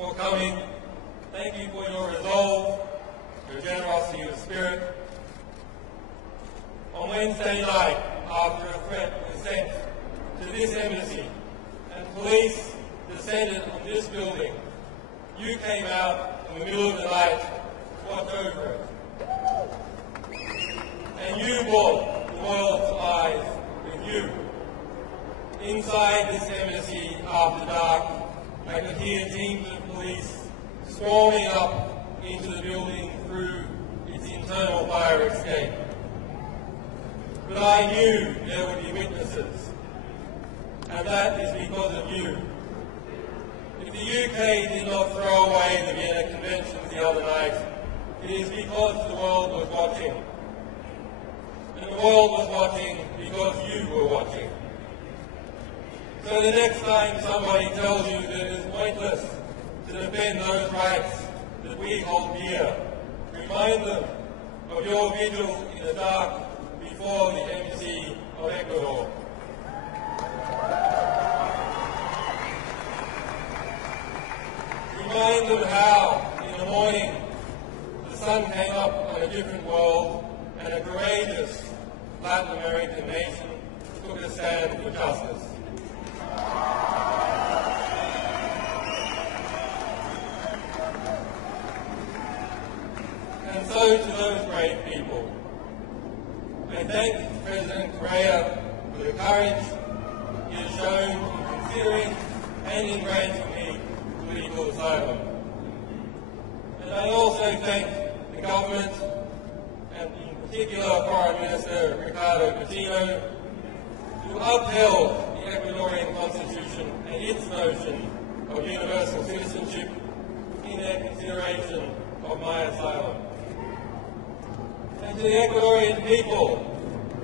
for coming. Thank you for your resolve, your generosity of spirit. On Wednesday night, after a threat was sent to this embassy and police descended on this building, you came out in the middle of the night to watch over it. And you brought the world's eyes with you. Inside this embassy after dark, I could hear teams of police swarming up into the building through its internal fire escape. But I knew there would be witnesses, and that is because of you. If the UK did not throw away the Vienna Conventions the other night, it is because the world was watching. And the world was watching because you were watching. So the next time somebody tells you that it is pointless to defend those rights that we hold dear, remind them of your vigil in the dark before the Embassy of Ecuador. Remind them how, in the morning, the sun came up on a different world and a courageous Latin American nation took a stand for justice. And so to those brave people, I thank President Correa for the courage he has shown in considering and in granting me political asylum. And I also thank the government, and in particular Foreign Minister Ricardo Coutinho, who upheld the Ecuadorian Constitution and its notion of universal citizenship in their consideration of my asylum. And to the Ecuadorian people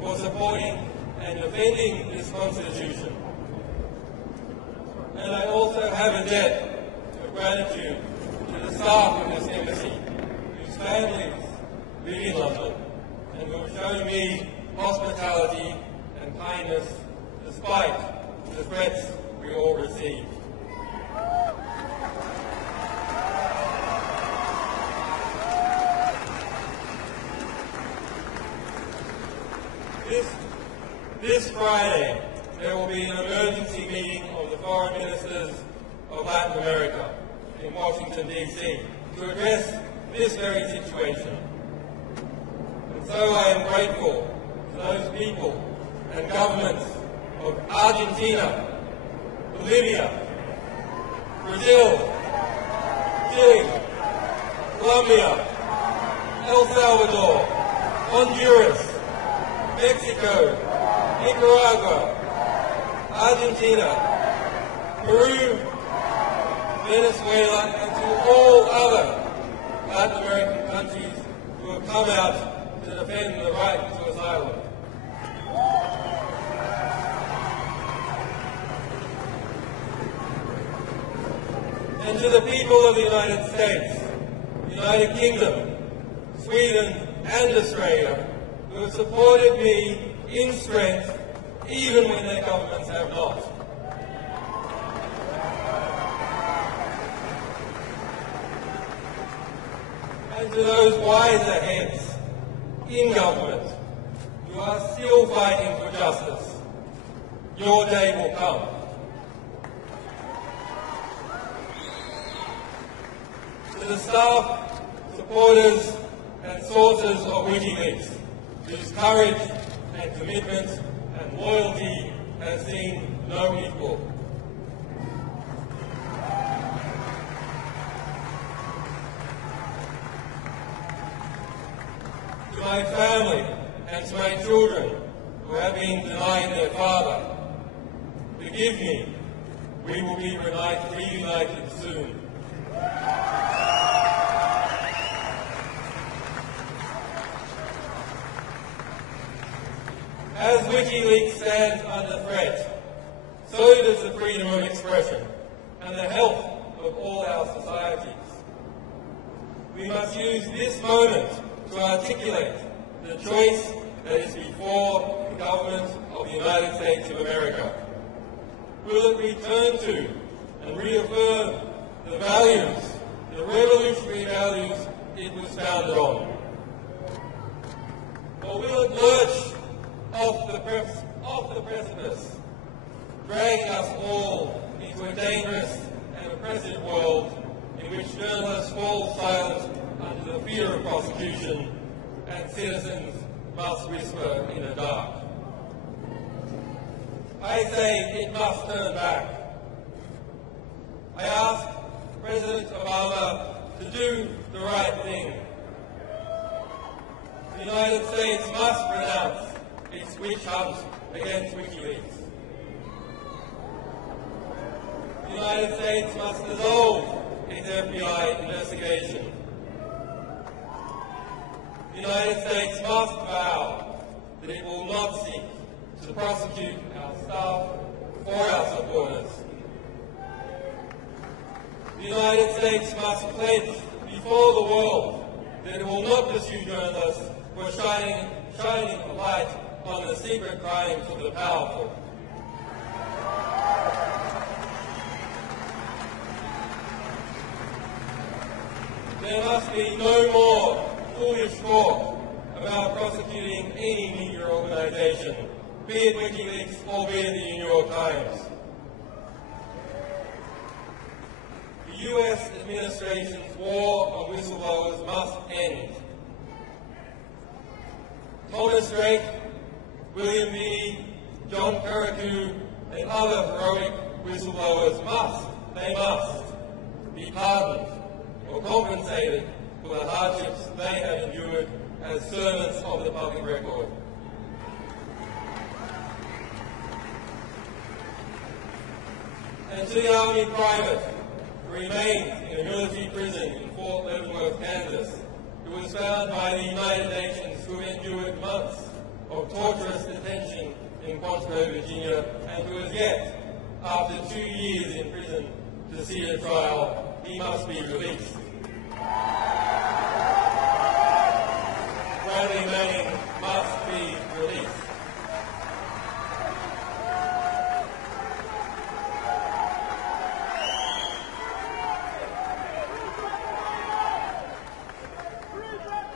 for supporting and defending this Constitution. And I also have a debt of gratitude to the staff of this embassy, whose families live in London, and who have shown me hospitality and kindness despite the threats we all receive. This Friday, there will be an emergency meeting of the foreign ministers of Latin America in Washington, D.C. to address this very situation. And so I am grateful to those people and governments of Argentina, Bolivia, Brazil, Chile, Colombia, El Salvador, Honduras, Mexico, Nicaragua, Argentina, Peru, Venezuela, and to all other Latin American countries who have come out to defend the right to asylum. And to the people of the United States, United Kingdom, Sweden, and Australia, who have supported me in strength, even when their governments have not. And to those wiser heads in government who are still fighting for justice, your day will come. To the staff, supporters, and sources of Wikileaks, whose courage and commitment and loyalty has seen no equal. To my family and to my children who have been denied their father, forgive me, we will be reunited soon. As Wikileaks stands under threat, so does the freedom of expression and the health of all our societies. We must use this moment to articulate the choice that is before the government of the United States of America. Will it return to and reaffirm the values, the revolutionary values it was founded on? Or will it lurch off the precipice, dragging us all into a dangerous and oppressive world in which journalists fall silent under the fear of prosecution and citizens must whisper in the dark? I say it must turn back. I ask President Obama to do the right thing. The United States must renounce its witch hunt against Wikileaks. The United States must dissolve its FBI investigation. The United States must vow that it will not seek to prosecute our staff or our supporters. The United States must pledge before the world that it will not pursue journalists for shining a light on the secret crimes of the powerful. There must be no more foolish talk about prosecuting any media organisation, be it Wikileaks or be it the New York Times. The US administration's war on whistleblowers must end. Thomas Drake, William Meade, John Carrickoo, and other heroic whistleblowers must be pardoned or compensated for the hardships they have endured as servants of the public record. And to the Army private who remains in a military prison in Fort Leavenworth, Kansas, who was found by the United Nations who endured months of torturous detention in Quantico, Virginia, and who has yet, after 2 years in prison, to see a trial, he must be released. Bradley Manning must be released.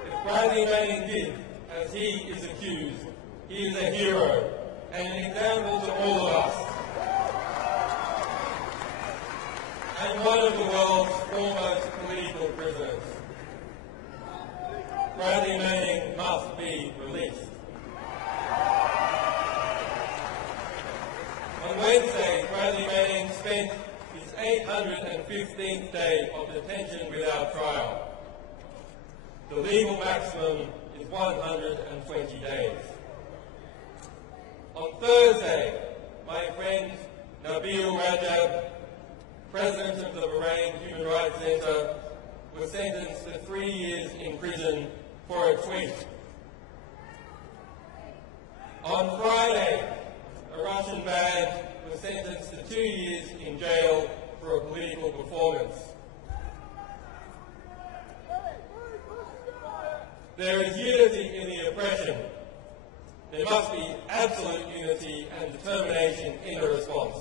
If Bradley Manning did as he is accused, he is a hero and an example to all of us, and one of the world's foremost political prisoners. Bradley Manning must be released. On Wednesday, Bradley Manning spent his 815th day of detention without trial. The legal maximum is 120 days. On Thursday, my friend Nabil Rajab, president of the Bahrain Human Rights Centre, was sentenced to 3 years in prison for a tweet. On Friday, a Russian band was sentenced to 2 years in jail for a political performance. There is unity in the oppression. There must be absolute unity and determination in the response.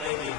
Thank you.